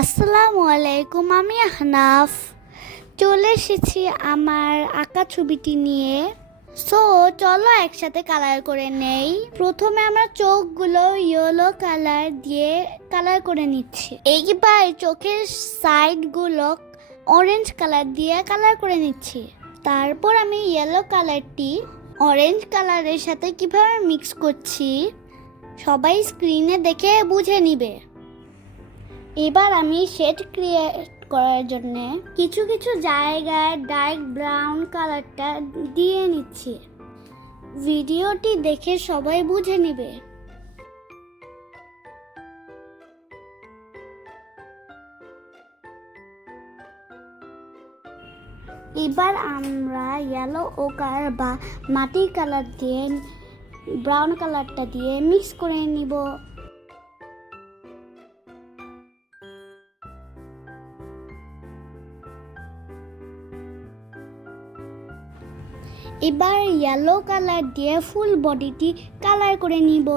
আসসালামু আলাইকুম, আমি আহনাফ চলে এসেছি আমার আঁকা ছবিটি নিয়ে। সো চলো একসাথে কালার করে নেই। প্রথমে আমরা চোখগুলো ইয়েলো কালার দিয়ে কালার করে নিচ্ছি। এইবার চোখের সাইডগুলো অরেঞ্জ কালার দিয়ে কালার করে নিচ্ছি। তারপর আমি ইয়েলো কালারটি অরেঞ্জ কালারের সাথে কিভাবে মিক্স করছি সবাই স্ক্রিনে দেখে বুঝে নিবে। এবার আমি শেড ক্রিয়েট করার জন্য কিছু কিছু জায়গায় ডার্ক ব্রাউন কালারটা দিয়ে নিচ্ছি। ভিডিওটি দেখে সবাই বুঝে নেবে। এবার আমরা ইয়েলো ওকার বা মাটির কালার দিয়ে ব্রাউন কালারটা দিয়ে মিক্স করে নিব। এবার ইয়েলো কালার দিয়ে ফুল বডিটি কালার করে নিব।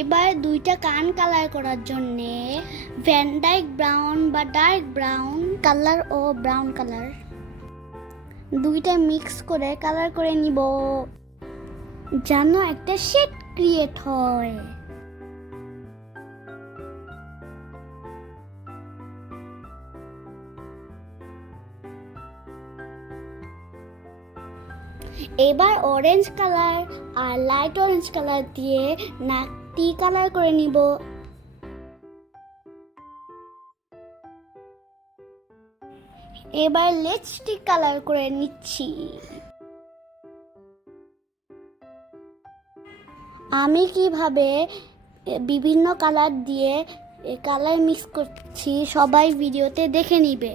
এবার দুইটা কান কালার করার জন্য ভ্যান ডাইক ব্রাউন বা ডার্ক ব্রাউন কালার ও ব্রাউন কালার দুইটা মিক্স করে কালার করে নিব যেন একটা শেড ক্রিয়েট হয়। এবার অরেঞ্জ কালার আর লাইট অরেঞ্জ কালার দিয়ে নাকটি কালার করে নিব। এবার লিপস্টিক কালার করে নিচ্ছি। আমি কিভাবে বিভিন্ন কালার দিয়ে কালার মিক্স করছি সবাই ভিডিওতে দেখে নিবে।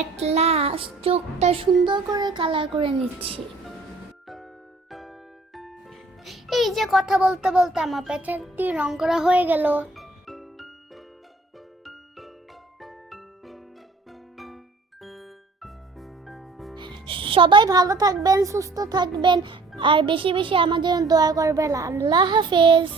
এট লাস্ট চোখটা সুন্দর করে কালার করে নিচ্ছি। এই যে কথা বলতে বলতে আমার পেছনটি রং করা হয়ে গেল। সবাই ভালো থাকবেন, সুস্থ থাকবেন আর বেশি বেশি আমাদের দোয়া করবেন। আল্লাহ হাফেজ।